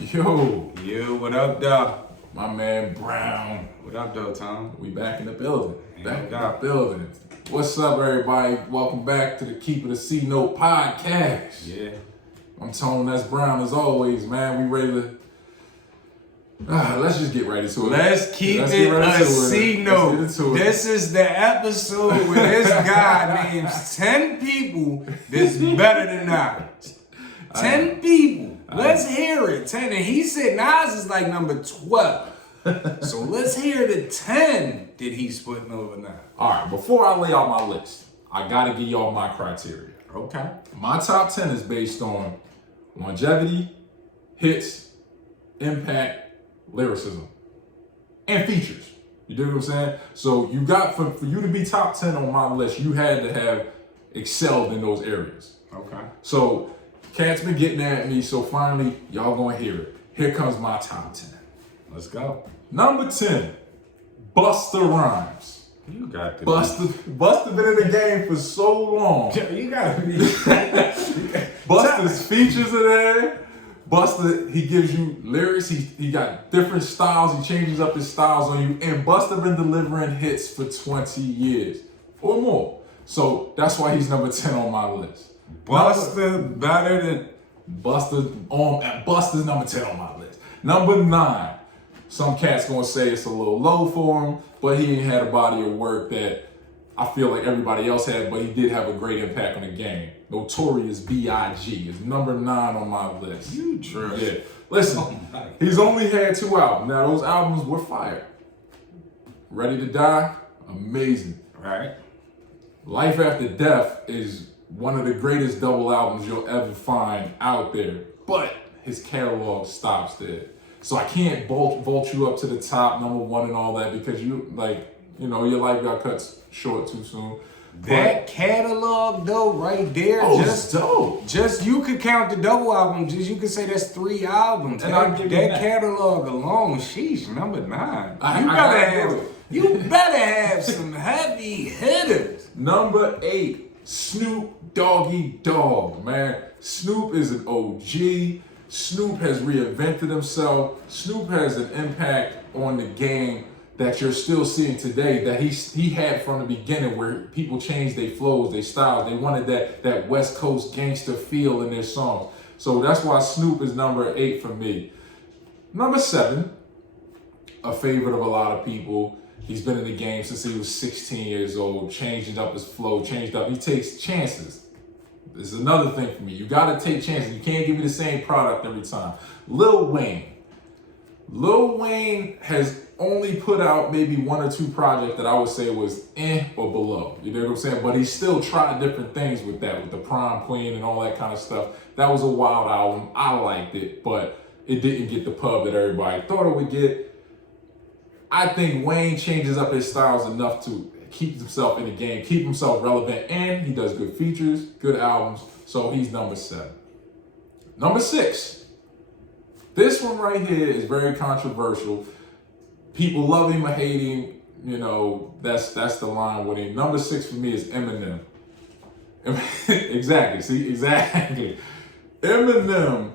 Yo, what up, though? My man Brown. What up, though, Tom? We back in the building. Back in the building. What's up, everybody? Welcome back to the Keep It a C Note podcast. Yeah. I'm Tone, that's Brown as always, man. We ready to... let's just get right into it. Let's keep it a C note. This is the episode where this guy names 10 people that's better than Nas. 10 people. Let's hear it. 10. And he said Nas is like number 12. So let's hear the 10 that he's putting over now. All right, before I lay out my list, I got to give y'all my criteria. Okay. My top 10 is based on longevity, hits, impact, lyricism, and features. You dig what I'm saying? So you got, for you to be top 10 on my list, you had to have excelled in those areas. Okay. So cats been getting at me, so finally y'all gonna hear it. Here comes my top 10. Let's go. Number 10, Busta Rhymes. You got to Busta been in the game for so long. You gotta be. Busta's features are there. Busta, he gives you lyrics, he got different styles, he changes up his styles on you, and Busta been delivering hits for 20 years or more. So that's why he's number 10 on my list. Busta better than... Busta's number 10 on my list. Number 9, some cats gonna say it's a little low for him, but he ain't had a body of work that I feel like everybody else had, but he did have a great impact on the game. Notorious B.I.G. is number 9 on my list. You true. Yeah. Listen, he's only had 2 albums. Now, those albums were fire. Ready to Die, amazing. Right. Life After Death is one of the greatest double albums you'll ever find out there, but his catalog stops there. So I can't vault you up to the top, number 1 and all that, because your life got cut short too soon. That catalog though, right there, just dope. Just you could count the double albums. Just you could say that's 3 albums. And that catalog alone, sheesh, number 9. You better have some heavy hitters. Number 8, Snoop Doggy Dogg, man. Snoop is an OG. Snoop has reinvented himself. Snoop has an impact on the game that you're still seeing today, that he had from the beginning, where people changed their flows, their styles. They wanted that West Coast gangster feel in their songs. So that's why Snoop is number 8 for me. Number 7, a favorite of a lot of people. He's been in the game since he was 16 years old, changing up his flow, he takes chances. This is another thing for me. You gotta take chances. You can't give me the same product every time. Lil Wayne. Lil Wayne has only put out maybe 1 or 2 projects that I would say was or below. You know what I'm saying? But he still tried different things with that, with the Prom Queen and all that kind of stuff. That was a wild album. I liked it, but it didn't get the pub that everybody thought it would get. I think Wayne changes up his styles enough to keep himself in the game, keep himself relevant, and he does good features, good albums, so he's number 7. Number 6. This one right here is very controversial. People love him or hate him, that's the line with him. Number 6 for me is Eminem. Exactly. Eminem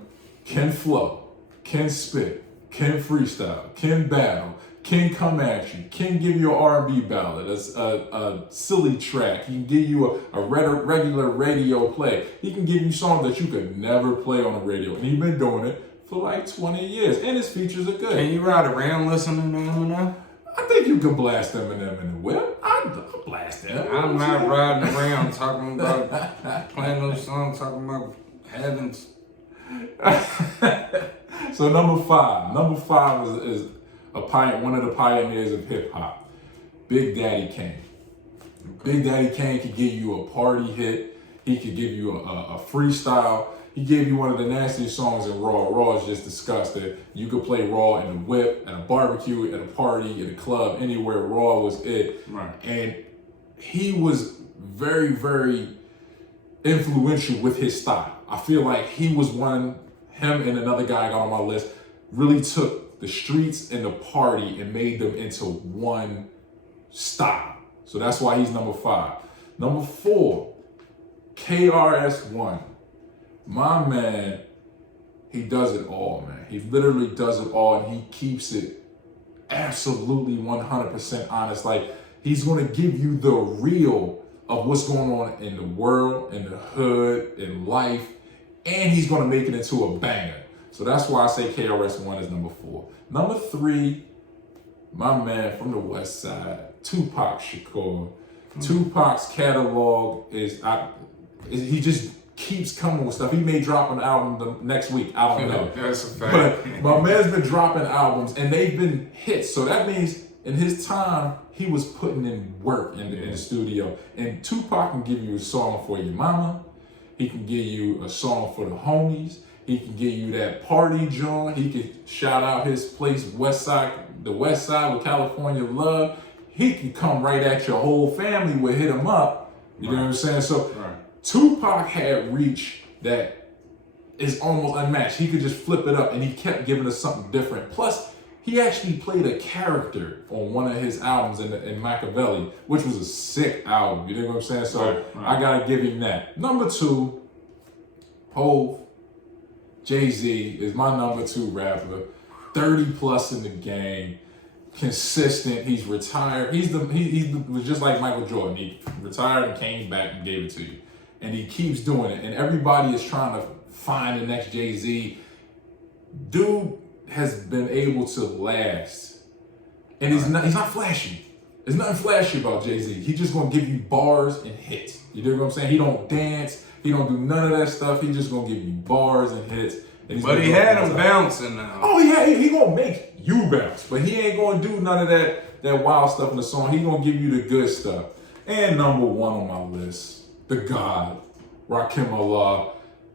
can flow, can spit, can freestyle, can battle, can come at you, can give you an R&B ballad, a silly track. He can give you a regular radio play. He can give you songs that you could never play on the radio, and he's been doing it for like 20 years, and his features are good. Can you ride around listening to Eminem? I think you can blast Eminem in the whip. I'll blast him. I'm not riding around talking about playing those songs, talking about heavens. So number 5. Number 5 is one of the pioneers of hip hop, Big Daddy Kane. Okay. Big Daddy Kane could give you a party hit. He could give you a freestyle. He gave you one of the nastiest songs in Raw. Raw is just disgusting. You could play Raw in the whip, at a barbecue, at a party, at a club, anywhere. Raw was it. Right. And he was very, very influential with his style. I feel like he was him and another guy I got on my list, really took the streets and the party and made them into one style. So that's why he's number 5. Number 4, KRS-One. My man he does it all, man. He literally does it all, and he keeps it absolutely 100% honest. Like, he's going to give you the real of what's going on in the world, in the hood, in life, and he's going to make it into a banger. So that's why I say KRS-One is number 4. Number 3, my man from the West Side, Tupac Shakur. Tupac's catalog he just keeps coming with stuff. He may drop an album the next week. I don't know. That's a fact. But my man's been dropping albums, and they've been hits. So that means in his time, he was putting in work in the studio. And Tupac can give you a song for your mama. He can give you a song for the homies. He can give you that party joint. He can shout out his place, the West Side with California Love. He can come right at your whole family with Hit 'Em Up. You know what I'm saying? So Tupac had reach that is almost unmatched. He could just flip it up, and he kept giving us something different. Plus, he actually played a character on one of his albums in Machiavelli, which was a sick album. You know what I'm saying? So I gotta give him that. Number 2, Hov, Jay-Z is my number 2 rapper. 30 plus in the game, consistent. He's retired. He was just like Michael Jordan. He retired and came back and gave it to you, and he keeps doing it. And everybody is trying to find the next Jay-Z. Dude has been able to last, and he's not flashy. There's nothing flashy about Jay-Z. He's just gonna give you bars and hits. You know what I'm saying? He don't dance. He don't do none of that stuff. He just gonna give you bars and hits. And but he had him bouncing now. Oh yeah, he gonna make you bounce, but he ain't gonna do none of that wild stuff in the song. He gonna give you the good stuff. And number 1 on my list, the God, Rakim Allah,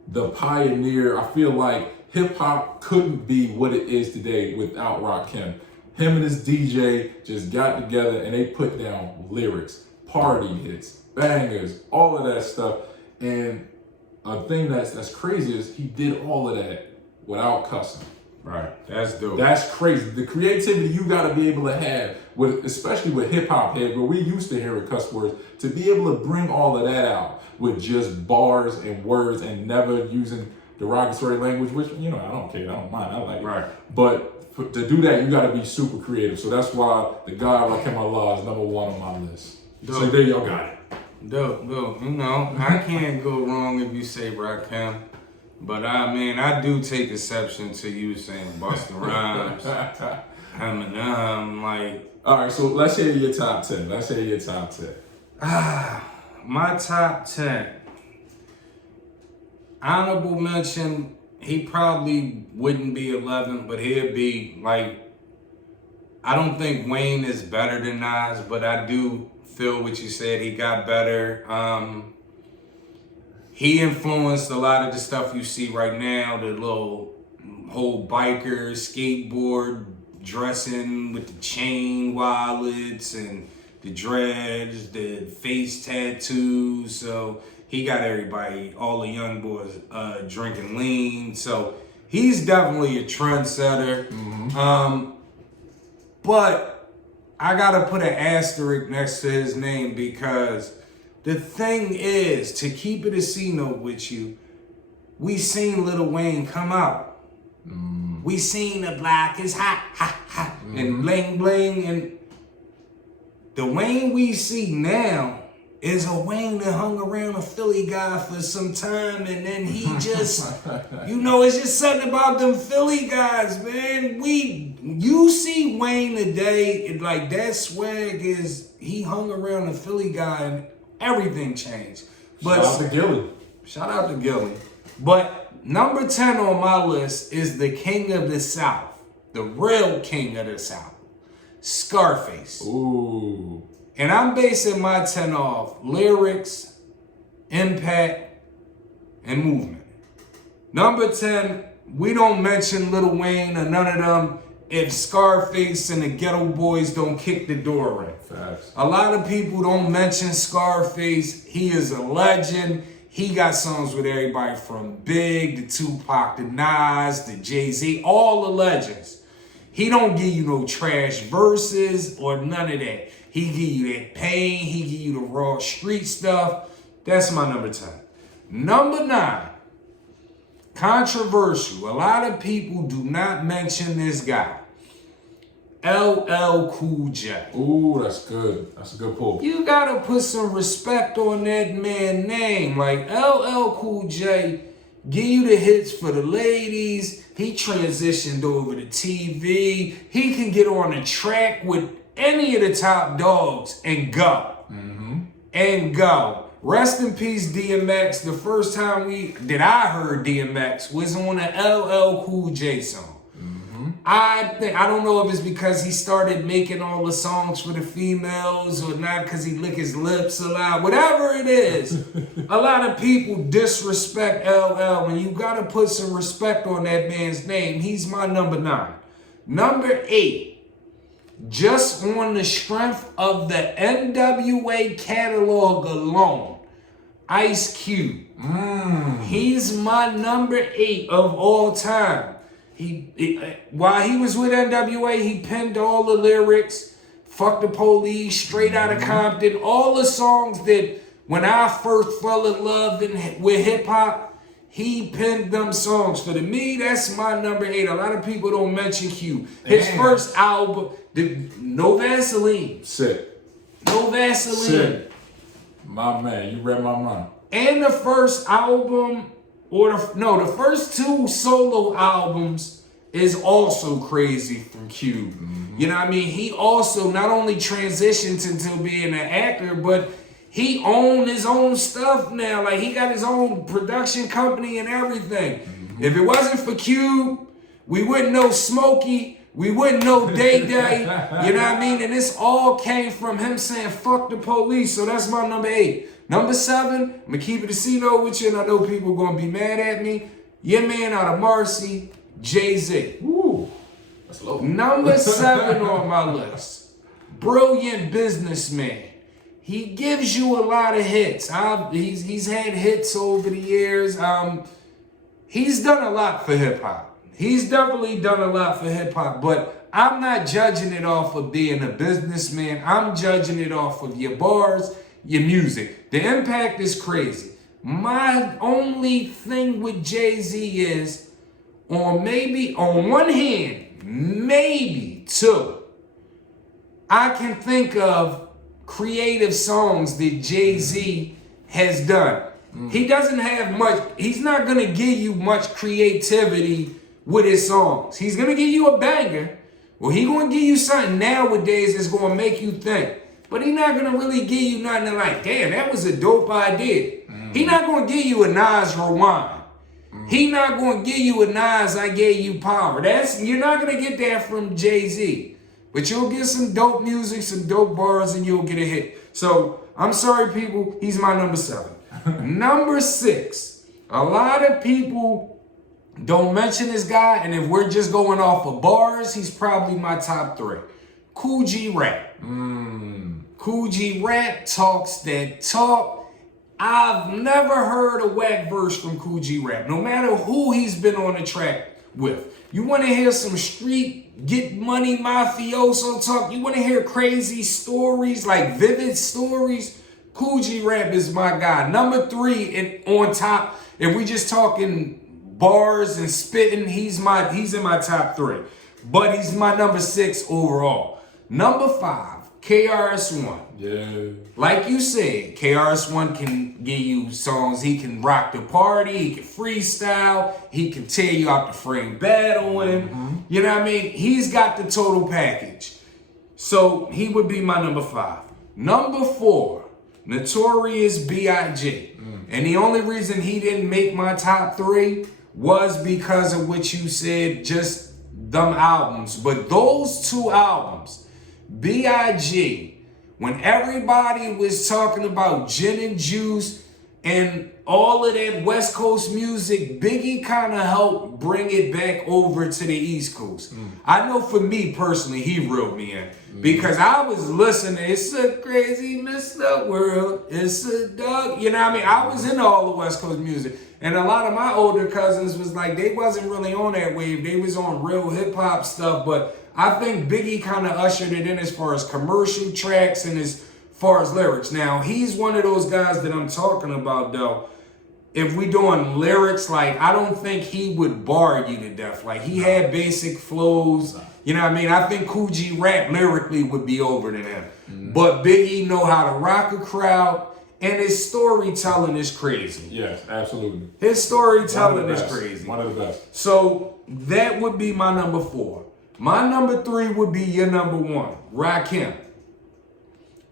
the pioneer. I feel like hip hop couldn't be what it is today without Rakim. Him and his DJ just got together and they put down lyrics, party hits, bangers, all of that stuff. And a thing that's crazy is he did all of that without cussing. Right, that's dope. That's crazy. The creativity you got to be able to have, especially with hip hop head, where we used to hear cuss words, to be able to bring all of that out with just bars and words and never using derogatory language, which, I don't care. I don't mind. I like it. Right. But to do that, you got to be super creative. So that's why the guy Rakim Allah is number 1 on my list. Dope. So there y'all got it. Dope. I can't go wrong if you say Rakim. But I do take exception to you saying Busta Rhymes. All right, so let's hear your top 10. My top 10. Honorable mention, he probably wouldn't be 11, but he'd be I don't think Wayne is better than Nas, but I do feel what you said. He got better. He influenced a lot of the stuff you see right now, the little whole biker, skateboard, dressing with the chain wallets and the dreads, the face tattoos. So he got everybody, all the young boys, drinking lean. So he's definitely a trendsetter. Mm-hmm. But I gotta put an asterisk next to his name because the thing is, to keep it a C-note with you, we seen Lil Wayne come out. Mm. We seen the black is hot, and bling bling, and the Wayne we see now is a Wayne that hung around a Philly guy for some time, and then he just, it's just something about them Philly guys, man. You see Wayne today, that swag is, he hung around a Philly guy, and everything changed. But Shout out to Gilly. But number 10 on my list is the king of the South. The real king of the South. Scarface. Ooh. And I'm basing my 10 off lyrics, impact, and movement. Number 10, we don't mention Lil Wayne or none of them if Scarface and the Ghetto Boys don't kick the door in. Facts. A lot of people don't mention Scarface. He is a legend. He got songs with everybody from Big to Tupac to Nas to Jay-Z, all the legends. He don't give you no trash verses or none of that. He give you that pain. He give you the raw street stuff. That's my number 10. Number 9, controversial. A lot of people do not mention this guy. LL Cool J. Ooh, that's good. That's a good pull. You gotta put some respect on that man's name. Like LL Cool J, give you the hits for the ladies. He transitioned over to TV. He can get on a track with any of the top dogs and go. And go. Rest in peace, DMX. The first time I heard DMX was on an LL Cool J song. I don't know if it's because he started making all the songs for the females or not because he lick his lips a lot. Whatever it is, a lot of people disrespect LL. When you got to put some respect on that man's name, he's my number 9. Number 8, just on the strength of the NWA catalog alone, Ice Cube. He's my number 8 of all time. While he was with NWA, he penned all the lyrics, Fuck the Police, Straight Outta Compton, all the songs that when I first fell in love with hip hop, he penned them songs. For me, that's my number 8. A lot of people don't mention Q. His first album, No Vaseline. Sick. No Vaseline. Sick. My man, you read my mind. And the first album, the first 2 solo albums is also crazy from Q. You know what I mean? He also not only transitioned into being an actor, but he owned his own stuff now. Like, he got his own production company and everything. If it wasn't for Q, we wouldn't know Smokey. We wouldn't know Day Day. You know what I mean? And this all came from him saying, fuck the police. So that's my number 8. Number 7, I'm going to keep it a C-note with you, and I know people are going to be mad at me. Your man out of Marcy, Jay-Z. Ooh, that's low. Number 7 on my list. Brilliant businessman. He gives you a lot of hits. He's had hits over the years. He's done a lot for hip-hop. He's definitely done a lot for hip-hop, but I'm not judging it off of being a businessman. I'm judging it off of your bars, your music. The impact is crazy. My only thing with Jay-Z is, on one hand, maybe 2, I can think of creative songs that Jay-Z has done. He doesn't have much, he's not gonna give you much creativity with his songs. He's gonna give you a banger, or he gonna give you something nowadays that's gonna make you think. But he's not gonna really give you nothing like, damn, that was a dope idea. He's not gonna give you a Nas Rewind. He's not gonna give you a Nas I Gave You Power. You're not gonna get that from Jay-Z. But you'll get some dope music, some dope bars, and you'll get a hit. So, I'm sorry, people, he's my number 7. Number 6, a lot of people don't mention this guy, and if we're just going off of bars, he's probably my top 3. Kool G Rap. Kool G Rap talks that talk. I've never heard a whack verse from Kool G Rap, no matter who he's been on the track with. You want to hear some street, get money, mafioso talk? You want to hear crazy stories, like vivid stories? Kool G Rap is my guy. Number 3 on top, if we just talking bars and spitting, he's in my top 3. But he's my number 6 overall. Number 5, KRS-One. Yeah. Like you said, KRS-One can give you songs. He can rock the party. He can freestyle. He can tear you out the frame battling. You know what I mean? He's got the total package. So he would be my number 5. Number 4, Notorious B.I.G. And the only reason he didn't make my top 3 was because of what you said, just them albums. But those 2 albums, B.I.G., when everybody was talking about gin and juice and all of that West Coast music, Biggie kind of helped bring it back over to the East Coast. I know for me personally, he reeled me in. Because I was listening, it's a crazy messed up world, it's a dog, you know what I mean? I was into all the West Coast music. And a lot of my older cousins was like, they wasn't really on that wave. They was on real hip hop stuff, but I think Biggie kind of ushered it in as far as commercial tracks and as far as lyrics. Now, he's one of those guys that I'm talking about, though. if we doing lyrics, like, I don't think he would bar you to death. Like, he had basic flows. You know what I mean? I think Kool G Rap lyrically would be over than him. But Biggie know how to rock a crowd, and his storytelling is crazy. Yes, absolutely. His storytelling is crazy. One of the best. So that would be my number 4. My number 3 would be your number 1, Rakim.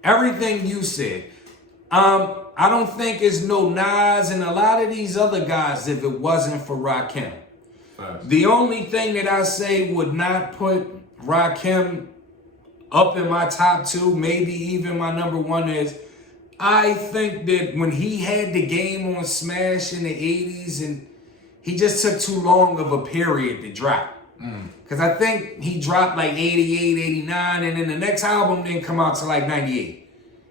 Everything you said. I don't think it's no Nas and a lot of these other guys if it wasn't for Rakim. The only thing that I say would not put Rakim up in my top 2, maybe even my number 1, is I think that when he had the game on Smash in the 80s, and he just took too long of a period to drop. Because I think he dropped like 88, 89, and then the next album didn't come out till like 98.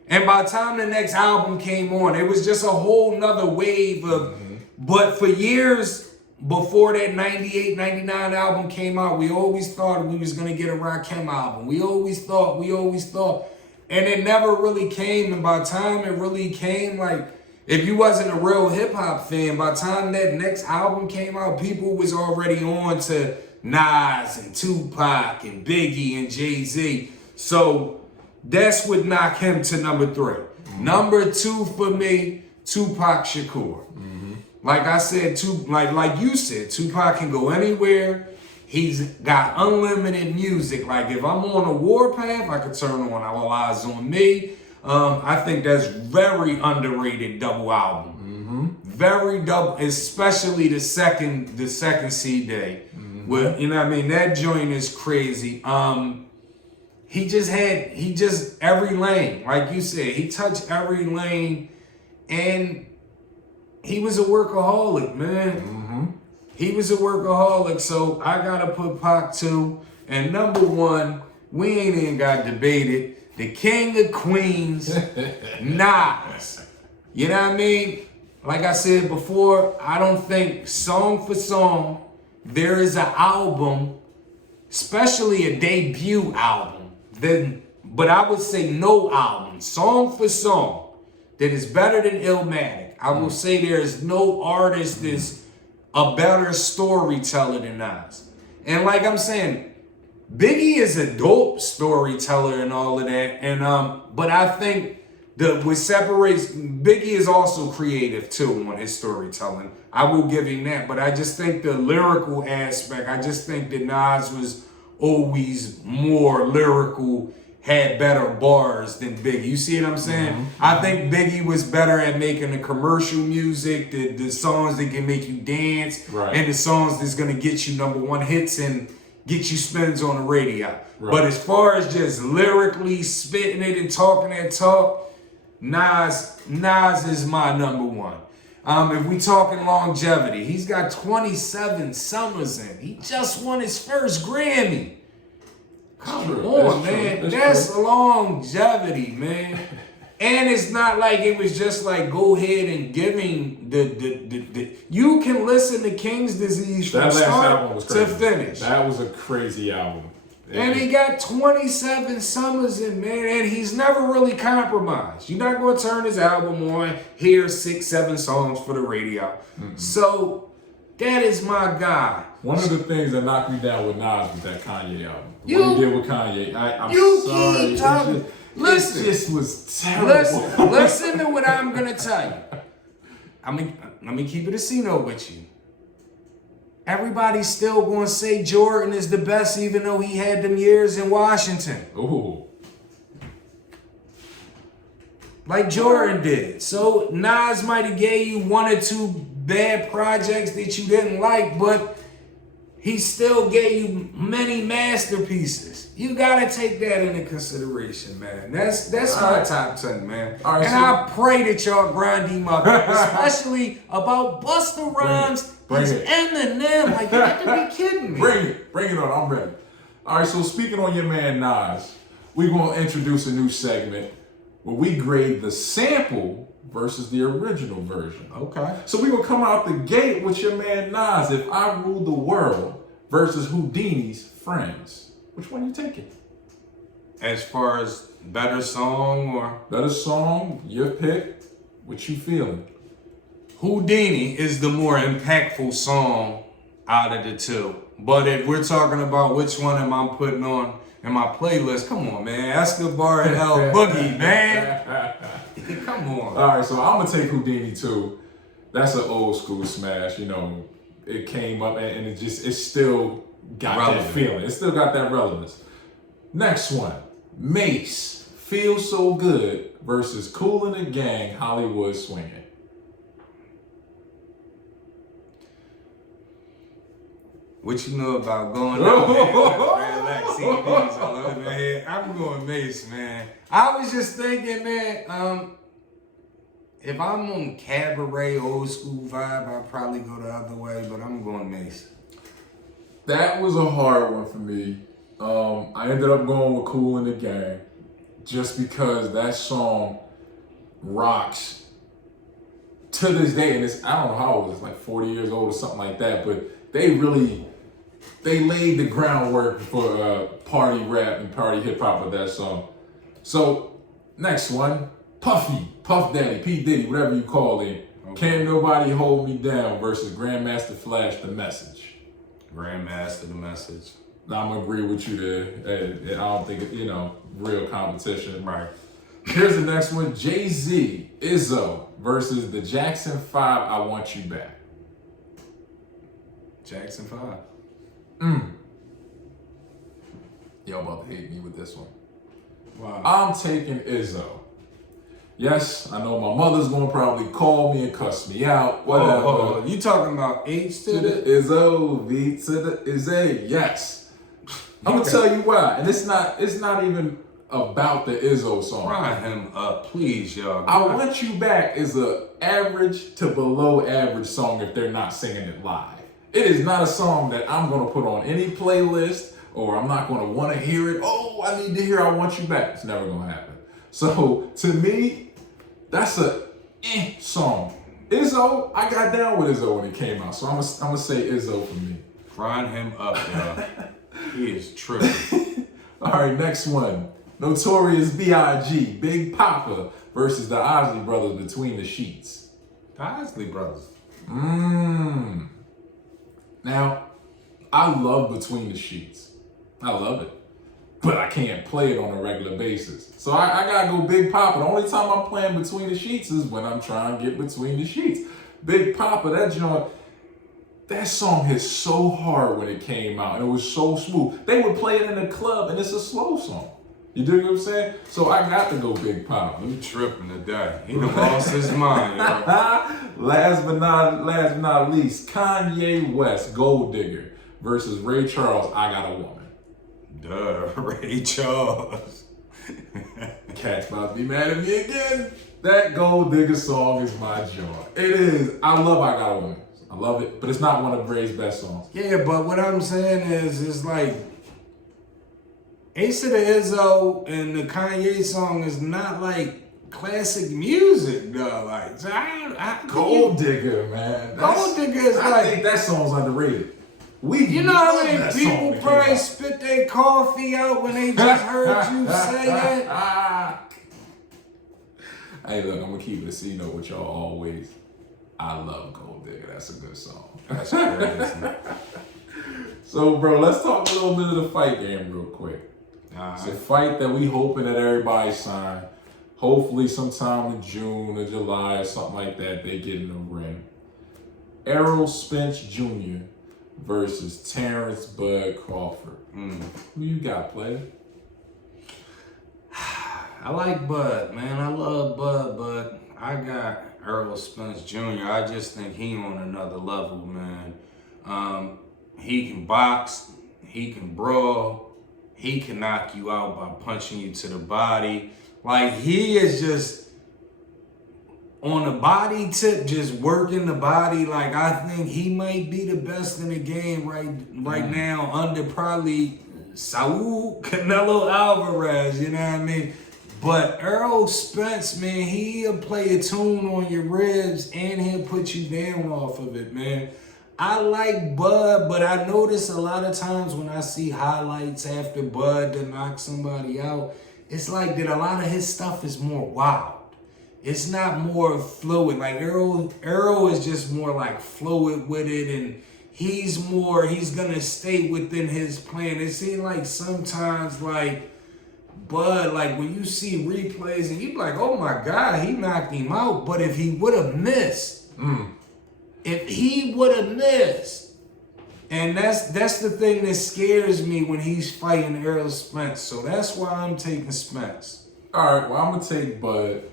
And by the time the next album came on, it was just a whole nother wave of, but for years before that 98, 99 album came out, we always thought we was going to get a Rakim album. We always thought. And it never really came. And by the time it really came, like, if you wasn't a real hip hop fan, by the time that next album came out, people was already on to Nas and Tupac and Biggie and Jay-Z. So that's what knocked him to number 3. Number 2 for me, Tupac Shakur. Like I said, like you said, Tupac can go anywhere. He's got unlimited music. Like if I'm on a warpath, I could turn on All Eyes on Me. I think that's very underrated double album. Very double, especially the second CD. Well, you know what I mean? That joint is crazy. He just every lane, like you said, he touched every lane, and he was a workaholic, man. He was a workaholic, so I gotta put Pac 2. And number 1, we ain't even got debated. The King of Queens, Nas. You know what I mean? Like I said before, I don't think song for song, there is an album, especially a debut album, but I would say no album, song for song, that is better than Illmatic. I will say there is no artist that's a better storyteller than Nas. And like I'm saying, Biggie is a dope storyteller and all of that. And but I think what separates Biggie is also creative too on his storytelling. I will give him that. But I just think the lyrical aspect, I just think that Nas was always more lyrical, had better bars than Biggie. You see what I'm saying? I think Biggie was better at making the commercial music, the songs that can make you dance, and the songs that's gonna get you number 1 hits and get you spins on the radio. But as far as just lyrically spitting it and talking that talk, Nas is my number 1. If we talking longevity, he's got 27 summers in. He just won his first Grammy. Come on, man. That's longevity, man. And it's not like it was just like go ahead and give him the you can listen to King's Disease from start to finish. That was a crazy album. And he got 27 summers in, man, and he's never really compromised. You're not going to turn his album on, hear 6, 7 songs for the radio. So that is my guy. One of the things that knocked me down with Nas was that Kanye album. What he did with Kanye. I'm sorry. Keep talking. Listen. It just was terrible. Listen to what I'm going to tell you. Let me keep it a C-note with you. Everybody's still going to say Jordan is the best even though he had them years in Washington. Ooh. Like Jordan did. So Nas might have gave you 1 or 2 bad projects that you didn't like, but he still gave you many masterpieces. You gotta take that into consideration, man. That's my top 10, man. Right, and I pray that y'all grind him up, especially about Busta Rhymes and Eminem. Like, you got to be kidding me. Bring it on. I'm ready. All right, so speaking on your man Nas, we're gonna introduce a new segment where we grade the sample versus the original version. Okay. So we're gonna come out the gate with your man Nas, If I Ruled the World versus Houdini's Friends. Which one you taking? As far as better song or? Better song, your pick. What you feeling? Houdini is the more impactful song out of the two. But if we're talking about which one am I putting on in my playlist, come on, man. Escobar and El Boogie, man. Come on. All right, so I'm going to take Houdini too. That's an old school smash, you know. It came up and it still got relevant. That feeling. It still got that relevance. Next one, Mace, Feel So Good versus Kool and the Gang, Hollywood Swinging. What you know about going out there like CDs all over my head? I'm going Mace, man. I was just thinking, man, if I'm on cabaret, old school vibe, I'd probably go the other way, but I'm going Mace. That was a hard one for me. I ended up going with Kool and the Gang just because that song rocks to this day. And it's, I don't know how old it is, like 40 years old or something like that, but they laid the groundwork for party rap and party hip hop with that song. So, next one, Puffy, Puff Daddy, P. Diddy, whatever you call him. Okay. Can't Nobody Hold Me Down versus Grandmaster Flash, The Message. Grandmaster, The Message. I'm going to agree with you there. I don't think, real competition. Right. Here's the next one, Jay-Z, Izzo versus the Jackson 5, I Want You Back. Jackson 5. Y'all about to hate me with this one. Wow. I'm taking Izzo. Yes, I know my mother's gonna probably call me and cuss me out. Whatever. Oh, you talking about H to the Izzo, V to the Izzy. Yes. I'm gonna tell you why. And it's not even about the Izzo song. Run him up, please, y'all. I Want You Back is a average to below average song if they're not singing it live. It is not a song that I'm gonna put on any playlist or I'm not gonna wanna hear it. Oh, I need to hear I Want You Back. It's never gonna happen. So to me, that's a song. Izzo, I got down with Izzo when it came out, so I'm gonna say Izzo for me. Grind him up, y'all. He is tripping. All right, next one. Notorious B.I.G., Big Papa versus the Isley Brothers, Between the Sheets. The Isley Brothers. Now, I love Between the Sheets. I love it. But I can't play it on a regular basis. So I gotta go Big Papa. The only time I'm playing Between the Sheets is when I'm trying to get between the sheets. Big Papa, that song hit so hard when it came out. And it was so smooth. They would play it in the club and it's a slow song. You dig what I'm saying? So I got to go Big Papa. You tripping today. He done lost his mind, yo. Last but not least, Kanye West, Gold Digger versus Ray Charles, I Got a Woman. Duh, Ray Charles. Cat's about to be mad at me again. That Gold Digger song is my joy. It is. I love I Got a Woman. I love it, but it's not one of Ray's best songs. Yeah, but what I'm saying is, it's like, Ace of the Izzo and the Kanye song is not like classic music, though. Like, so Gold Digger, man. Gold Digger is I think that song's underrated. You know how many people probably spit their coffee out when they just heard you say that? Hey, look, I'm gonna keep it a C note with y'all always. I love Gold Digger. That's a good song. That's crazy. So, bro, let's talk a little bit of the fight game real quick. It's a fight that we hoping that everybody sign. Hopefully sometime in June or July or something like that, they get in the ring. Errol Spence Jr. versus Terence Bud Crawford. Who you got, player? I like Bud, man. I love Bud, but I got Errol Spence Jr. I just think he on another level, man. He can box. He can brawl. He can knock you out by punching you to the body. Like, he is just on the body tip, just working the body. Like, I think he might be the best in the game right now, under probably Saul Canelo Alvarez, you know what I mean? But Errol Spence, man, he'll play a tune on your ribs and he'll put you down off of it, man. I like Bud, but I notice a lot of times when I see highlights after Bud to knock somebody out, it's like that a lot of his stuff is more wild. it's not more fluid. Like Errol is just more like fluid with it, and he's gonna stay within his plan. It seems like sometimes like Bud, like when you see replays and you be like, oh my God, he knocked him out. But if he would have missed, and that's the thing that scares me when he's fighting Errol Spence. So that's why I'm taking Spence. All right, well, I'm going to take Bud.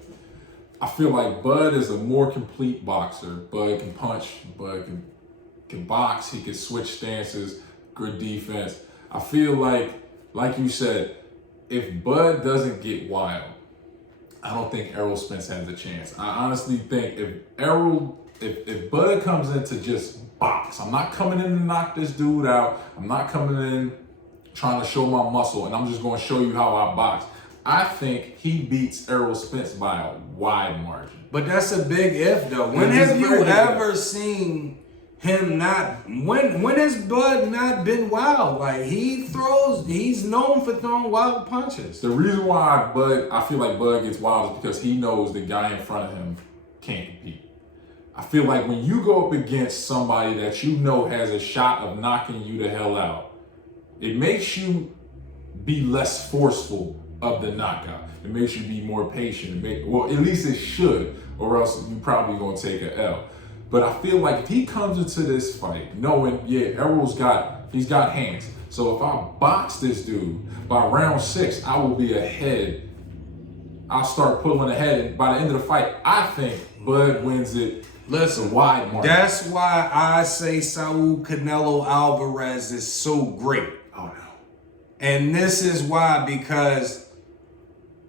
I feel like Bud is a more complete boxer. Bud can punch. Bud can box. He can switch stances. Good defense. I feel like you said, if Bud doesn't get wild, I don't think Errol Spence has a chance. I honestly think if Bud comes in to just box, I'm not coming in to knock this dude out. I'm not coming in trying to show my muscle, and I'm just going to show you how I box. I think he beats Errol Spence by a wide margin. But that's a big if, though. When have you ever seen him not? When has Bud not been wild? Like he's known for throwing wild punches. The reason why I feel like Bud gets wild is because he knows the guy in front of him can't compete. I feel like when you go up against somebody that you know has a shot of knocking you the hell out, it makes you be less forceful of the knockout. It makes you be more patient. Well, at least it should, or else you're probably going to take an L. But I feel like if he comes into this fight knowing, Errol's he's got hands. So if I box this dude, by round 6, I will be ahead. I'll start pulling ahead, and by the end of the fight, I think Bud wins it. Listen, wide margin. That's why I say Saul Canelo Alvarez is so great. Oh no. And this is why, because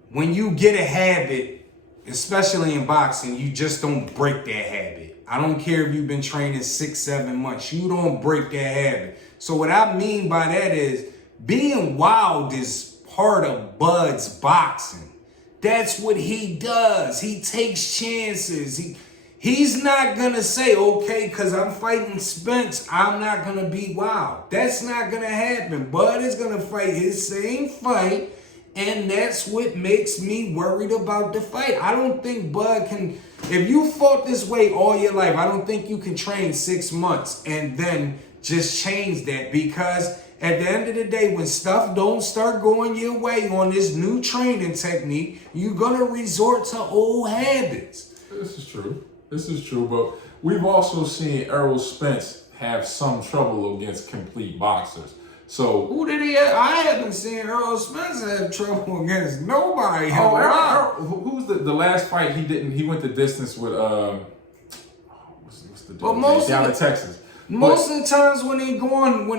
when you get a habit, especially in boxing, you just don't break that habit. I don't care if you've been training 6-7 months, you don't break that habit. So what I mean by that is being wild is part of Bud's boxing. That's what he does. He takes chances. He's not going to say, okay, because I'm fighting Spence, I'm not going to be wild. That's not going to happen. Bud is going to fight his same fight, and that's what makes me worried about the fight. I don't think Bud can, if you fought this way all your life, I don't think you can train 6 months and then just change that, because at the end of the day, when stuff don't start going your way on this new training technique, you're going to resort to old habits. This is true, but we've also seen Errol Spence have some trouble against complete boxers. So who did he have? I haven't seen Errol Spence have trouble against nobody. Who's the last fight he didn't? He went the distance with what's the dude? Down in Texas. Most of the times when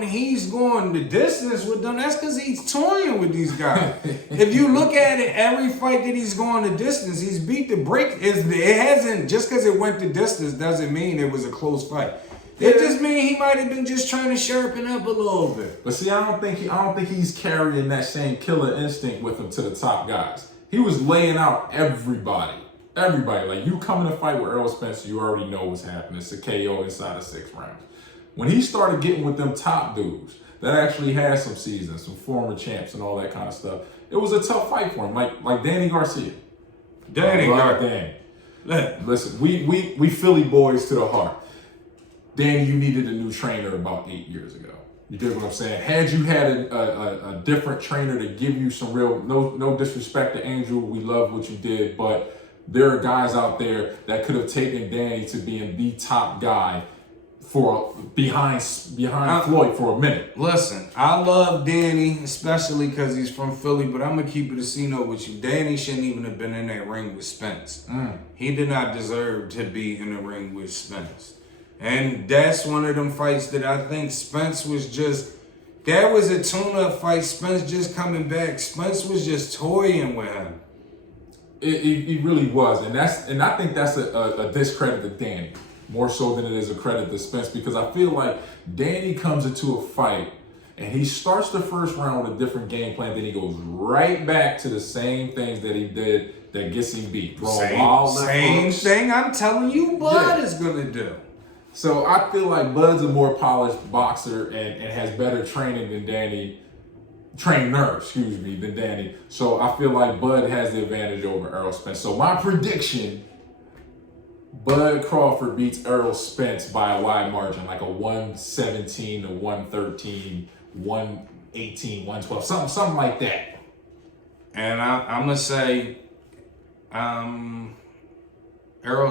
he's going the distance with them, that's because he's toying with these guys. If you look at it, every fight that he's going the distance, he's beat the break. It hasn't, just because it went the distance doesn't mean it was a close fight. It just means he might have been just trying to sharpen up a little bit. But see, I don't think he's carrying that same killer instinct with him to the top guys. He was laying out everybody. Like, you come in a fight with Errol Spence, you already know what's happening. It's a KO inside of 6 rounds. When he started getting with them top dudes that actually had some seasons, some former champs and all that kind of stuff, it was a tough fight for him. Like Danny Garcia. Danny. Listen, we Philly boys to the heart. Danny, you needed a new trainer about 8 years ago. You get what I'm saying? Had you had a different trainer to give you some real, no disrespect to Angel, we love what you did, but there are guys out there that could have taken Danny to being the top guy for behind Floyd for a minute. Listen, I love Danny, especially because he's from Philly, but I'm going to keep it a C-note with you. Danny shouldn't even have been in that ring with Spence. He did not deserve to be in the ring with Spence. And that's one of them fights that I think Spence was just, that was a tune-up fight. Spence just coming back. Spence was just toying with him. It really was. And I think that's a discredit to Danny, more so than it is a credit to Spence, because I feel like Danny comes into a fight and he starts the first round with a different game plan, then he goes right back to the same things that he did that gets him beat. Same thing I'm telling you Bud is going to do. So I feel like Bud's a more polished boxer and has better training than Danny. than Danny. So I feel like Bud has the advantage over Errol Spence. So my prediction, Bud Crawford beats Errol Spence by a wide margin, like a 117 to 113, 118, 112, something like that. And I'm going to say Errol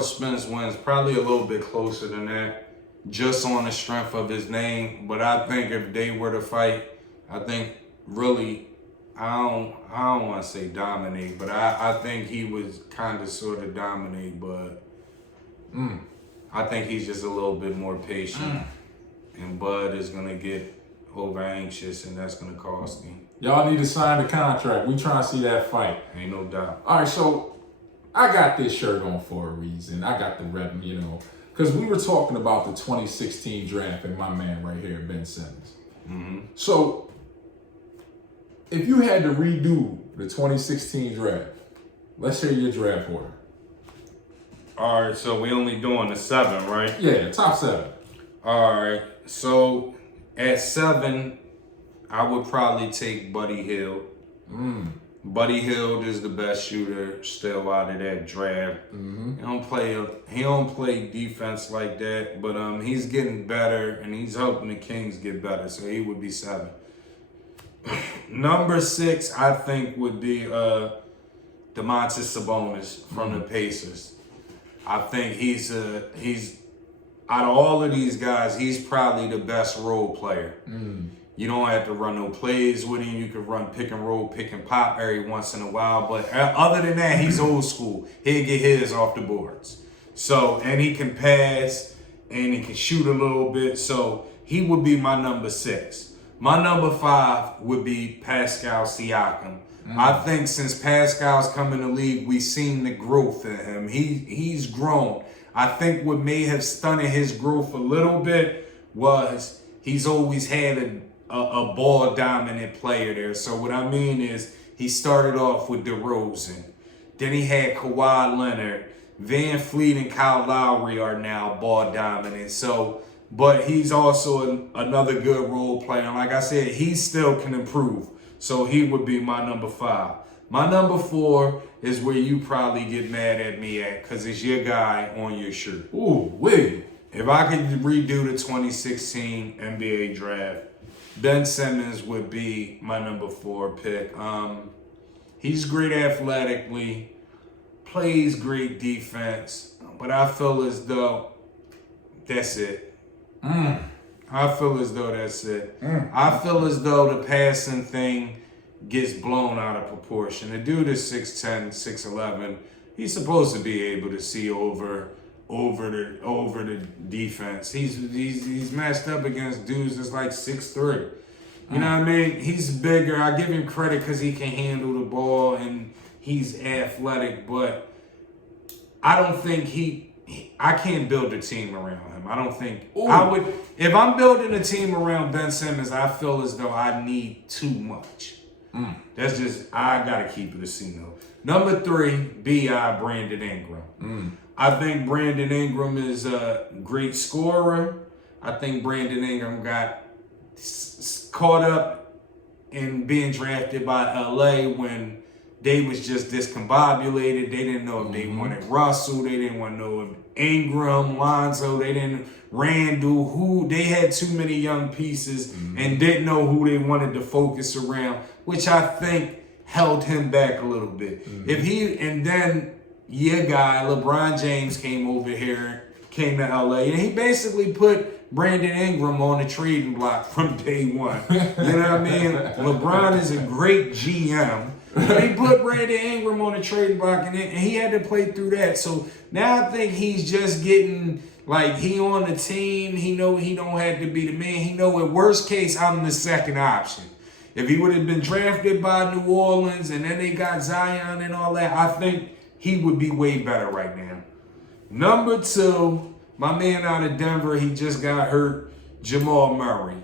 Spence wins probably a little bit closer than that, just on the strength of his name. But I think if they were to fight, I think really, I don't want to say dominate, but I think he was kind of sort of dominate, but I think he's just a little bit more patient. And Bud is going to get over anxious, and that's going to cost him. Y'all need to sign the contract. We trying to see that fight. Ain't no doubt. All right, so I got this shirt on for a reason. I got the rep, because we were talking about the 2016 draft and my man right here, Ben Simmons. So if you had to redo the 2016 draft, let's hear your draft order. All right, so we only doing the 7, right? Yeah, top 7. All right, so at 7, I would probably take Buddy Hield. Buddy Hield is the best shooter still out of that draft. He don't play defense like that, but he's getting better and he's helping the Kings get better, so he would be 7. Number 6, I think, would be Domantas Sabonis from the Pacers. I think he's out of all of these guys, he's probably the best role player. You don't have to run no plays with him. You can run pick and roll, pick and pop every once in a while. But other than that, he's old school. He'll get his off the boards. So, and he can pass and he can shoot a little bit. So he would be my number 6. My number 5 would be Pascal Siakam. I think since Pascal's come in the league, we've seen the growth in him. He's grown. I think what may have stunted his growth a little bit was he's always had a ball dominant player there. So what I mean is he started off with DeRozan. Then he had Kawhi Leonard. Van Fleet and Kyle Lowry are now ball dominant. So, but he's also another good role player. And like I said, he still can improve. So he would be my number 5. My number 4 is where you probably get mad at me at, because it's your guy on your shirt. Ooh, wait. If I could redo the 2016 NBA draft, Ben Simmons would be my number 4 pick. He's great athletically, plays great defense, but I feel as though that's it. I feel as though that's it. I feel as though the passing thing gets blown out of proportion. The dude is 6'10", 6'11". He's supposed to be able to see over the defense. He's matched up against dudes that's like 6'3". You know what I mean? He's bigger. I give him credit because he can handle the ball and he's athletic, but I don't think I can't build a team around him. I don't think I would. If I'm building a team around Ben Simmons, I feel as though I need too much. That's just, I got to keep it a C-note. Number 3, B.I. Brandon Ingram. I think Brandon Ingram is a great scorer. I think Brandon Ingram got caught up in being drafted by L.A. when they was just discombobulated. They didn't know if they wanted Russell. They didn't want to know if Ingram, Lonzo. They didn't Randall. Who they had too many young pieces and didn't know who they wanted to focus around, which I think held him back a little bit. And then your guy LeBron James came over here, came to LA, and he basically put Brandon Ingram on the trading block from day one. You know what I mean? LeBron is a great GM. He put Brandon Ingram on the trading block, and he had to play through that. So now I think he's just getting, like, he on the team. He know he don't have to be the man. He know at worst case, I'm the second option. If he would have been drafted by New Orleans and then they got Zion and all that, I think he would be way better right now. Number 2, my man out of Denver, he just got hurt, Jamal Murray.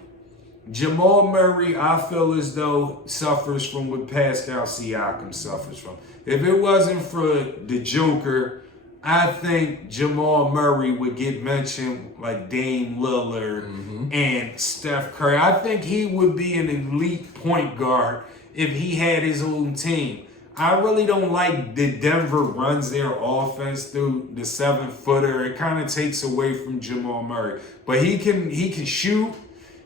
Jamal Murray, I feel as though, suffers from what Pascal Siakam suffers from. If it wasn't for the Joker I think Jamal Murray would get mentioned like Dame Lillard and Steph Curry. I think he would be an elite point guard if he had his own team. I really don't like that Denver runs their offense through the 7-footer. It kind of takes away from Jamal Murray. But he can shoot.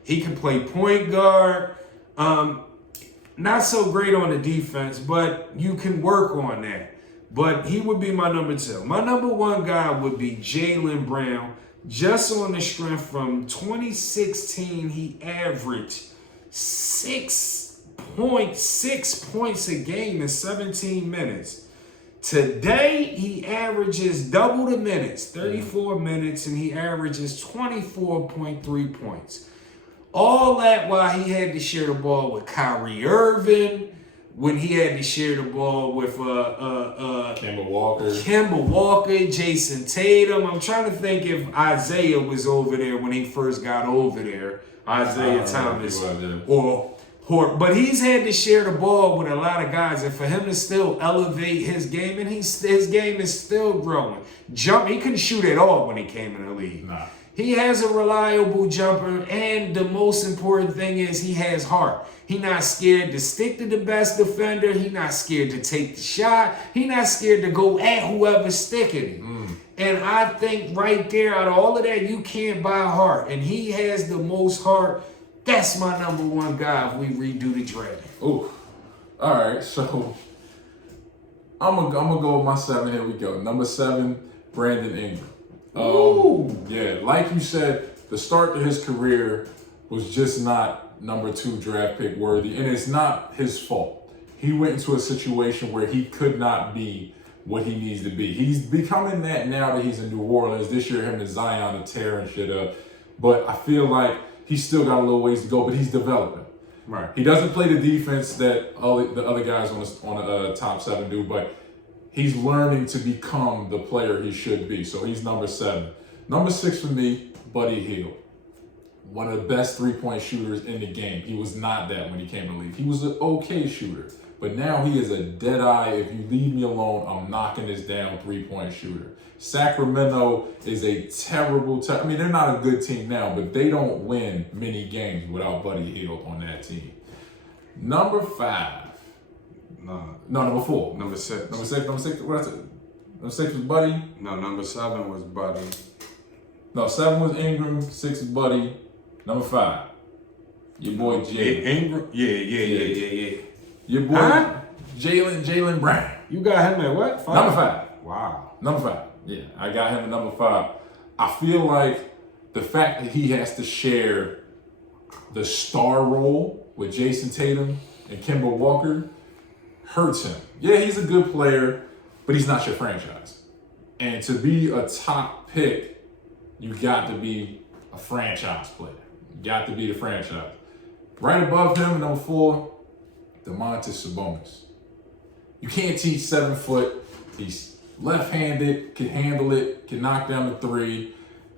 He can play point guard. Not so great on the defense, but you can work on that. But he would be my number 2. My number 1 guy would be Jaylen Brown. Just on the strength from 2016, he averaged 6.6 points a game in 17 minutes. Today, he averages double the minutes, 34 minutes, and he averages 24.3 points. All that while he had to share the ball with Kyrie Irving, when he had to share the ball with Kemba Walker, Jason Tatum. I'm trying to think if Isaiah was over there when he first got over there. Isaiah Thomas. But he's had to share the ball with a lot of guys, and for him to still elevate his game, and his game is still growing. He couldn't shoot at all when he came in the league. Nah. He has a reliable jumper, and the most important thing is he has heart. He's not scared to stick to the best defender. He's not scared to take the shot. He's not scared to go at whoever's sticking him. And I think right there, out of all of that, you can't buy heart. And he has the most heart. That's my number 1 guy if we redo the draft. Ooh. All right, so I'm gonna go with my 7. Here we go. Number 7, Brandon Ingram. Yeah, like you said, the start to his career was just not number 2 draft pick worthy, and it's not his fault. He went into a situation where he could not be what he needs to be. He's becoming that now that he's in New Orleans. This year, him and Zion are tearing shit up. But I feel like he's still got a little ways to go, but he's developing. Right. He doesn't play the defense that all the other guys on the top 7 do, but he's learning to become the player he should be. So he's number 7. Number 6 for me, Buddy Hield. One of the best 3-point shooters in the game. He was not that when he came to the league. He was an okay shooter. But now he is a dead eye. If you leave me alone, I'm knocking this down 3-point shooter. Sacramento is a terrible team. I mean, they're not a good team now, but they don't win many games without Buddy Hield on that team. Number 5. No, number 4. Number 6. Number 6. What I said? Number 6 was Buddy. No, number 7 was Buddy. No, 7 was Ingram. 6 was Buddy. Number 5. Your boy Jalen. Ingram. Yeah. Your boy Jaylen Brown. You got him at what? 5? Number 5. Wow. Number 5. Yeah, I got him at number 5. I feel like the fact that he has to share the star role with Jason Tatum and Kemba Walker hurts him. Yeah, he's a good player, but he's not your franchise. And to be a top pick, you got to be a franchise player. You got to be the franchise. Right above him, number 4, Domantas Sabonis. You can't teach 7 foot. He's left-handed, can handle it, can knock down the 3.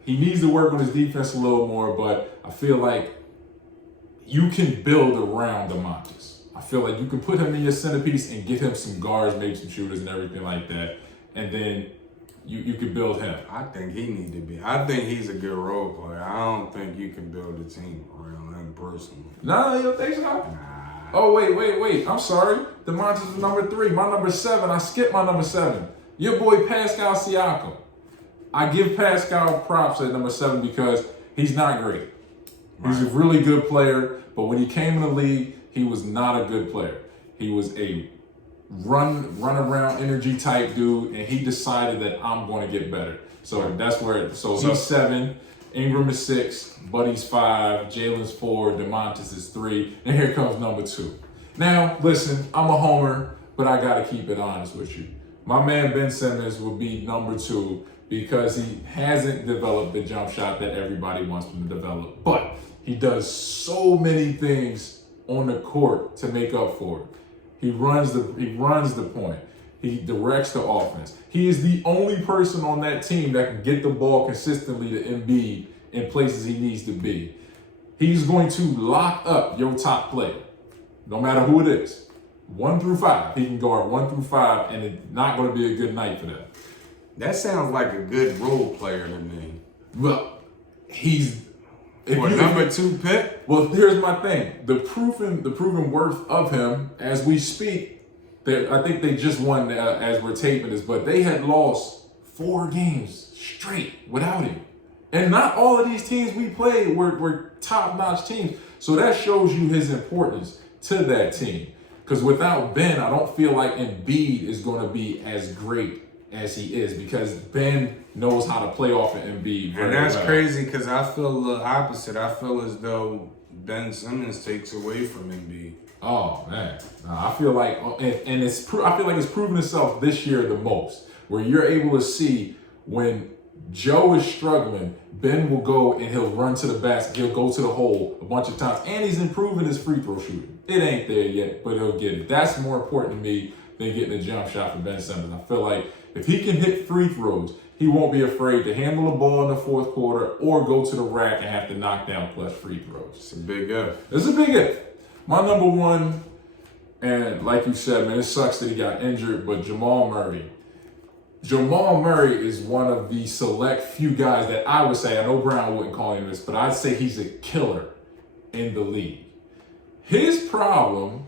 He needs to work on his defense a little more, but I feel like you can build around Domantas. I feel like you can put him in your centerpiece and get him some guards, maybe some shooters and everything like that, and then you can build him. I think he need to be. I think he's a good role player. I don't think you can build a team around him personally. No, you don't think so? Nah. Oh, wait. I'm sorry. Domantas is number 3. My number 7. I skipped my number 7. Your boy Pascal Siakam. I give Pascal props at number 7 because he's not great. He's a really good player, but when he came in the league, he was not a good player. He was a run around energy type dude, and he decided that I'm going to get better. So that's where. So he's 7. Ingram is 6. Buddy's 5. Jalen's 4. Domantas is 3. And here comes number 2. Now, listen, I'm a homer, but I got to keep it honest with you. My man Ben Simmons will be number 2 because he hasn't developed the jump shot that everybody wants him to develop. But he does so many things on the court to make up for it. He runs the point. He directs the offense. He is the only person on that team that can get the ball consistently to Embiid in places he needs to be. He's going to lock up your top player, no matter who it is. 1 through 5. He can guard 1 through 5, and it's not going to be a good night for them. That sounds like a good role player to me. Well, he's for number 2 pick. Well, here's my thing: the proven worth of him as we speak. I think they just won as we're taping this, but they had lost 4 games straight without him, and not all of these teams we played were top-notch teams. So that shows you his importance to that team. Because without Ben, I don't feel like Embiid is going to be as great as he is, because Ben knows how to play off of Embiid. And that's crazy, because I feel the opposite. I feel as though Ben Simmons takes away from Embiid. Oh man, I feel like, and I feel like it's proven itself this year the most, where you're able to see when Joe is struggling, Ben will go and he'll run to the basket, he'll go to the hole a bunch of times, and he's improving his free throw shooting. It ain't there yet, but he'll get it. That's more important to me than getting a jump shot for Ben Simmons. I feel like if he can hit free throws, he won't be afraid to handle the ball in the fourth quarter or go to the rack and have to knock down plus free throws. It's a big if. It's a big if. My number one, and like you said, man, it sucks that he got injured, but Jamal Murray. Jamal Murray is one of the select few guys that I would say, I know Brown wouldn't call him this, but I'd say he's a killer in the league. His problem,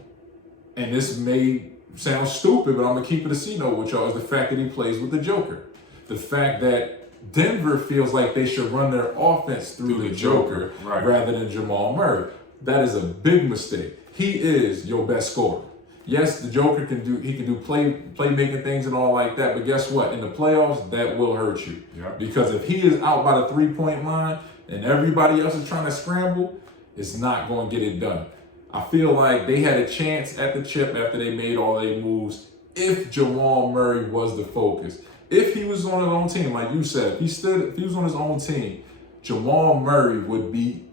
and this may sound stupid, but I'm going to keep it a C-note with y'all, is the fact that he plays with the Joker. The fact that Denver feels like they should run their offense through the Joker rather than Jamal Murray. That is a big mistake. He is your best scorer. Yes, the Joker can do playmaking things and all like that, but guess what? In the playoffs, that will hurt you. Yep. Because if he is out by the 3-point line and everybody else is trying to scramble, it's not going to get it done. I feel like they had a chance at the chip after they made all their moves if Jamal Murray was the focus. If he was on his own team, like you said, if he was on his own team, Jamal Murray would be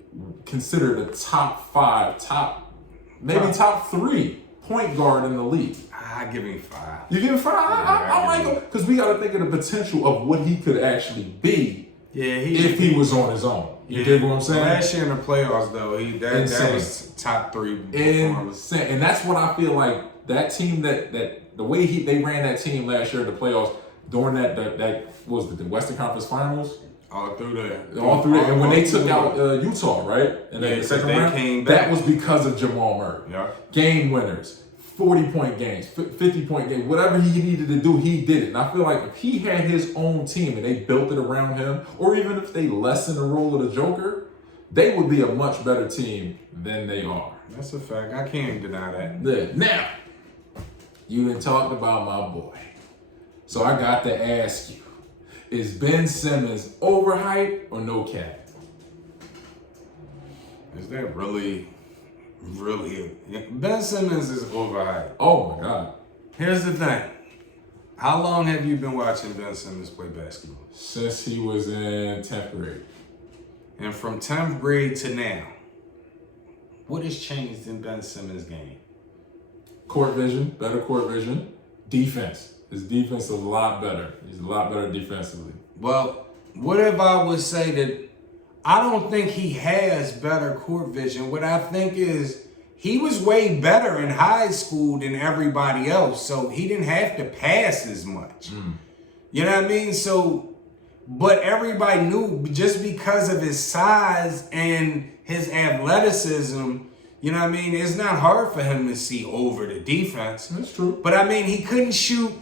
considered a top 3 point guard in the league. I give him 5. You give him 5? I like him because we got to think of the potential of what he could actually be if he was on his own. You dig what I'm saying? Last year in the playoffs, though, that was top 3 performance. And that's what I feel like that team that the way they ran that team last year in the playoffs during that was the Western Conference Finals. All through there. And when they took out Utah, right? And then the second round, came back. That was because of Jamal Murray. Yeah. Game winners, 40-point games, 50-point games, whatever he needed to do, he did it. And I feel like if he had his own team and they built it around him, or even if they lessened the role of the Joker, they would be a much better team than they are. That's a fact. I can't deny that. Yeah. Now, you done talked about my boy. So I got to ask you, is Ben Simmons overhyped or no cap? Is that really? Ben Simmons is overhyped. Oh my God. Here's the thing. How long have you been watching Ben Simmons play basketball? Since he was in 10th grade. And from 10th grade to now, what has changed in Ben Simmons' game? Court vision, better court vision. Defense. His defense is a lot better. He's a lot better defensively. Well, what if I would say that I don't think he has better court vision? What I think is he was way better in high school than everybody else, so he didn't have to pass as much. You know what I mean? So, but everybody knew just because of his size and his athleticism, you know what I mean? It's not hard for him to see over the defense. That's true. But I mean, he couldn't shoot.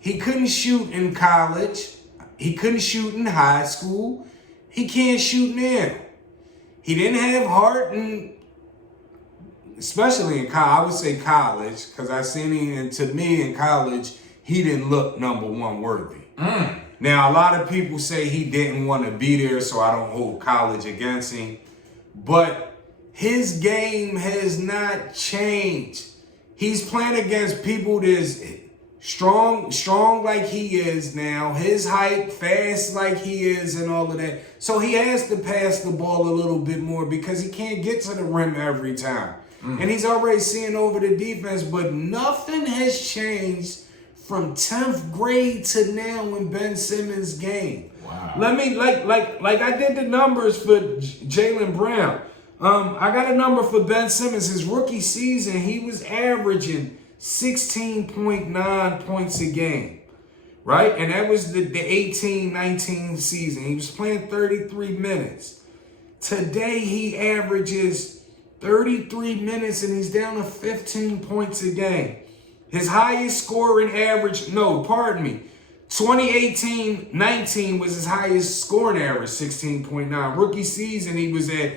He couldn't shoot in college. He couldn't shoot in high school. He can't shoot now. He didn't have heart, and especially in college. I would say college, because I seen him, and to me in college, he didn't look number 1 worthy. Now, a lot of people say he didn't want to be there, so I don't hold college against him. But his game has not changed. He's playing against people that's strong like he is now, his height, fast like he is, and all of that. So he has to pass the ball a little bit more because he can't get to the rim every time. And he's already seeing over the defense, but nothing has changed from 10th grade to now in Ben Simmons' game. Wow. Let me, like I did the numbers for Jaylen Brown. I got a number for Ben Simmons. His rookie season, he was averaging 16.9 points a game. right? And that was the 18-19 season. He was playing 33 minutes. Today, he averages 33 minutes and he's down to 15 points a game. His highest scoring average, 2018-19 was his highest scoring average, 16.9. Rookie season, he was at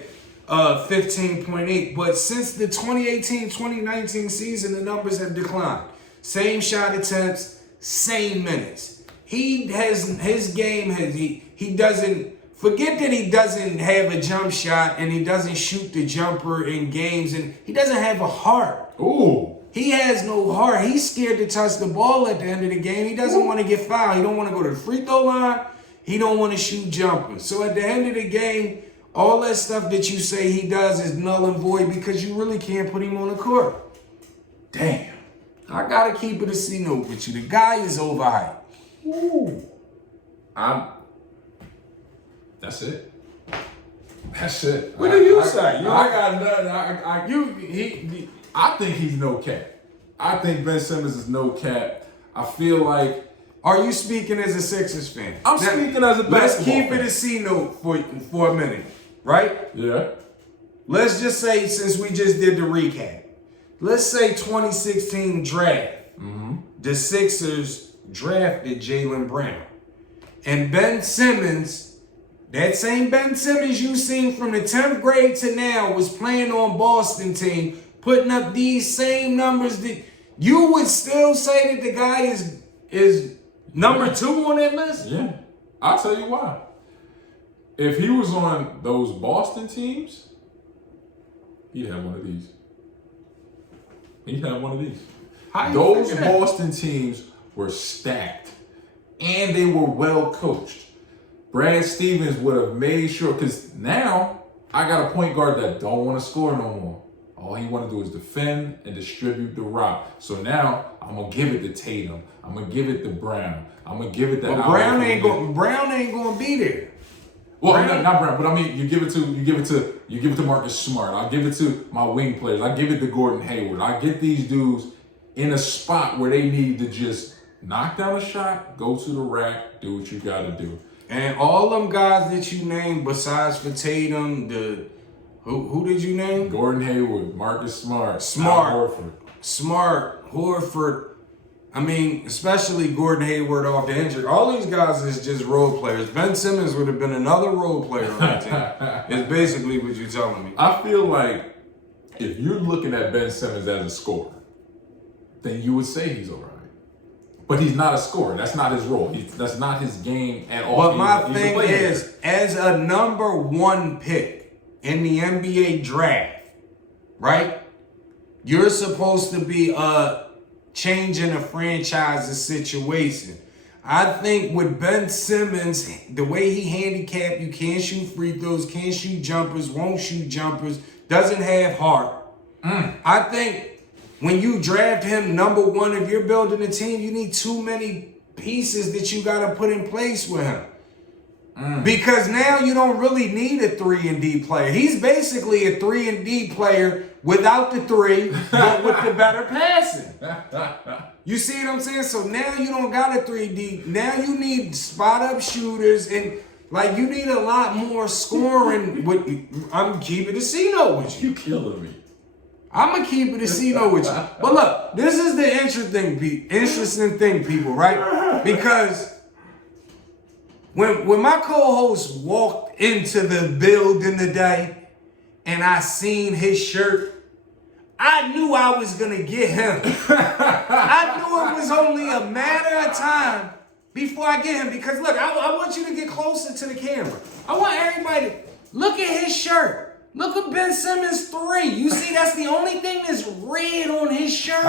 15.8. But since the 2018-2019 season, the numbers have declined. Same shot attempts, same minutes. He doesn't, forget that he doesn't have a jump shot and he doesn't shoot the jumper in games and he doesn't have a heart. Ooh. He has no heart. He's scared to touch the ball at the end of the game. He doesn't want to get fouled. He don't want to go to the free throw line. He don't want to shoot jumpers. So at the end of the game, all that stuff that you say he does is null and void because you really can't put him on the court. Damn. I got to keep it a C-note with you. The guy is overhyped. Ooh. That's it. That's it. What do you say? I got nothing. I think he's no cap. I think Ben Simmons is no cap. I feel like. Are you speaking as a Sixers fan? I'm speaking as a basketball Let's keep fan. it a C-note for a minute, right? Yeah. Let's just say, since we just did the recap, let's say 2016 draft, the Sixers drafted Jaylen Brown. And Ben Simmons, that same Ben Simmons you seen from the 10th grade to now, was playing on Boston team, putting up these same numbers. That you would still say that the guy is number 2 on that list? Yeah. I'll tell you why. If he was on those Boston teams, he'd have one of these. He'd have one of these. Those Boston teams were stacked and they were well coached. Brad Stevens would have made sure, because now I got a point guard that don't want to score no more. All he want to do is defend and distribute the rock. So now I'm gonna give it to Tatum. I'm gonna give it to Brown. I'm gonna give it to. But Brown ain't gonna be there. Well, not Brown, but I mean, you give it to Marcus Smart. I give it to my wing players. I give it to Gordon Hayward. I get these dudes in a spot where they need to just knock down a shot, go to the rack, do what you got to do. And all them guys that you named, besides for Tatum, who did you name? Gordon Hayward, Marcus Smart, Horford. I mean, especially Gordon Hayward off the injury. All these guys is just role players. Ben Simmons would have been another role player on that team. It's basically what you're telling me. I feel like if you're looking at Ben Simmons as a scorer, then you would say he's all right. But he's not a scorer. That's not his role. That's not his game at all. But my thing is, as a number 1 pick in the NBA draft, right? You're supposed to be changing a franchise's situation. I think with Ben Simmons, the way he handicapped, you can't shoot free throws, can't shoot jumpers, won't shoot jumpers, doesn't have heart. I think when you draft him number 1, if you're building a team, you need too many pieces that you got to put in place with him. Because now you don't really need a 3-and-D player. He's basically a 3-and-D player without the 3, but with the better passing. You see what I'm saying? So now you don't got a 3-D. Now you need spot-up shooters and like you need a lot more scoring. I'm keeping the C-note with you. You killing me. I'm going to keep it a C-note with you. But look, this is the interesting thing, people, right? Because when my co-host walked into the building today and I seen his shirt, I knew I was going to get him. I knew it was only a matter of time before I get him. Because look, I want you to get closer to the camera. I want everybody to look at his shirt. Look at Ben Simmons 3. You see, that's the only thing that's red on his shirt.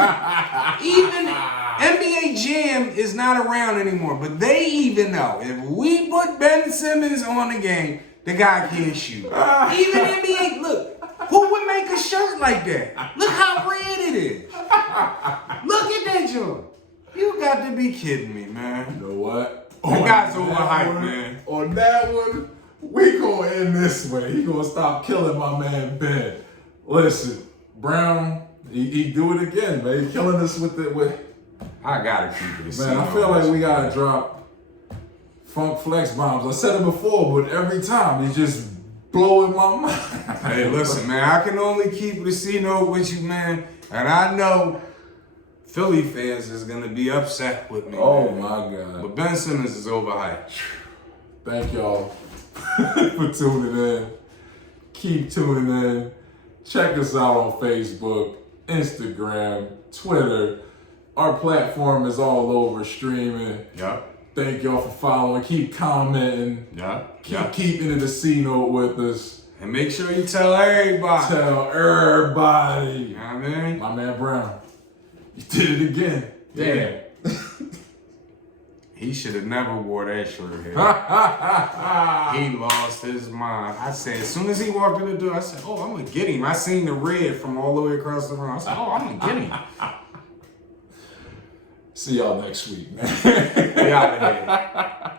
Even NBA Jam is not around anymore, but they even know if we put Ben Simmons on the game, the guy can't shoot. Even NBA, look, who would make a shirt like that? Look how red it is. Look at that joint. You got to be kidding me, man. You know what? That guy's overhyped, man. On that one, we gonna end this way. He gonna stop killing my man Ben. Listen, Brown, he do it again, man. He killing us with I gotta keep it a Man, I feel like we gotta drop funk flex bombs. I said it before, but every time it's just blowing my mind. Hey, listen, man, I can only keep it a C-note with you, man. And I know Philly fans is gonna be upset with me. Oh man. my God. But Ben Simmons is overhyped. Thank y'all for tuning in. Keep tuning in. Check us out on Facebook, Instagram, Twitter. Our platform is all over streaming. Yeah. Thank y'all for following. Keep commenting. Yeah. Keep keeping it a C-note with us. And make sure you tell everybody. Tell everybody. You know what I mean? My man Brown, you did it again. Damn. He should have never wore that short hair. He lost his mind. I said, as soon as he walked in the door, I said, oh, I'm going to get him. I seen the red from all the way across the room. I said, oh, I'm going to get him. See y'all next week, man. We out of here.